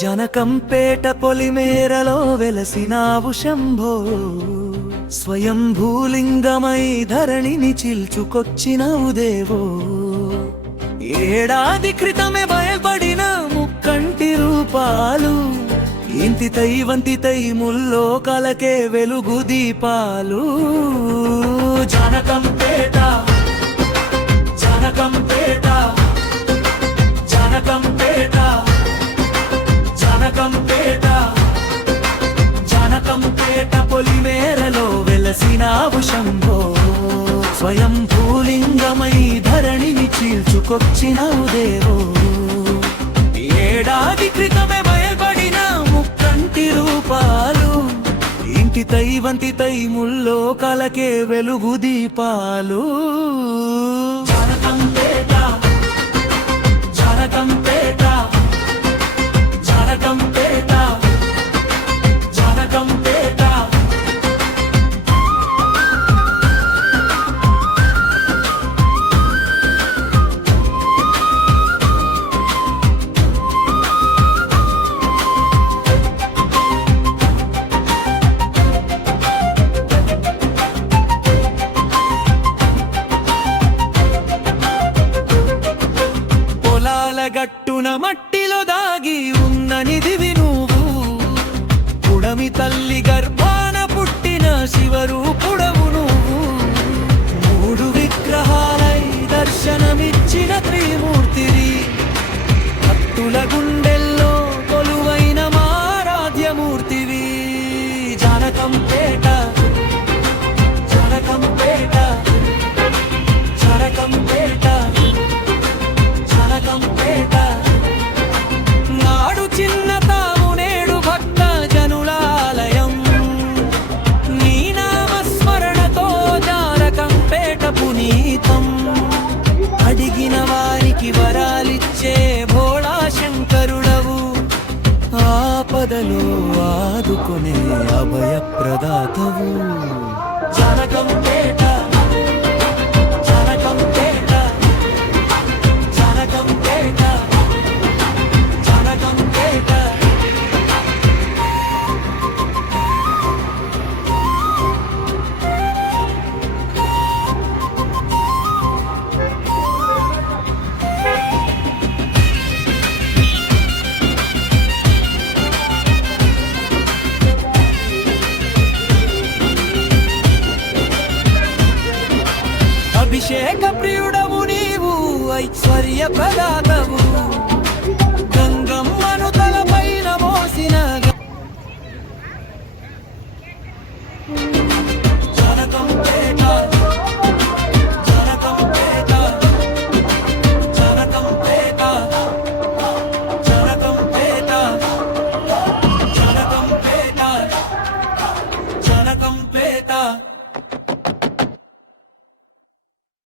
జనకంపేట పొలిమేరలో వెలసినావు శంభో, స్వయంభూలింగమై ధరణిని చిల్చుకొచ్చినవు దేవో. ఏడాది క్రితమే బయల్పడిన ముక్కంటి రూపాలు, ఇంతితై వంతితై ముల్లోకాలకే వెలుగు దీపాలు. జనకంపేట జనకంపేట జనకంపేట జనకంపేట జనకంపేట పొలిమేరలో వెలసినావు శంభో, స్వయంభూలింగమై ధరణిని చీల్చుకొచ్చినవు దేవో. ఏడాది క్రితమే బయల్పడిన ముక్కంటి రూపాలు, ఇంటితై వంతితై ముల్లోకాలకే వెలుగు దీపాలు. జనకంపేట జనకంపేట జనకంపేట జనకంపేట. గట్టున మట్టిలో దాగి ఉన్న నిధివి నువ్వు, పుడమి తల్లి గర్భాన పుట్టిన శివరూపుడవు నువ్వు. మూడు విగ్రహాలై దర్శనమిచ్చిన త్రిమూర్తివి, భక్తుల గుండెల్లో కొలువైన మారాధ్యమూర్తివి. జనకంపేట జనకంపేట జనకంపేట జనకంపేట. నాడు చిన్న తాము నేడు భక్త జనులాలయం, నీ నామస్మరణతో జనకంపేట పునీతం. అడిగిన వారికి వరాలిచ్చే భోళా శంకరుడవు, ఆపదలో ఆదుకునే అభయప్రదాతవు. జనకంపేట జనకంపేట జనకంపేట జనకంపేట. అభిషేక ప్రియుడవు నీవు, ఐశ్వర్య ప్రదాతవు.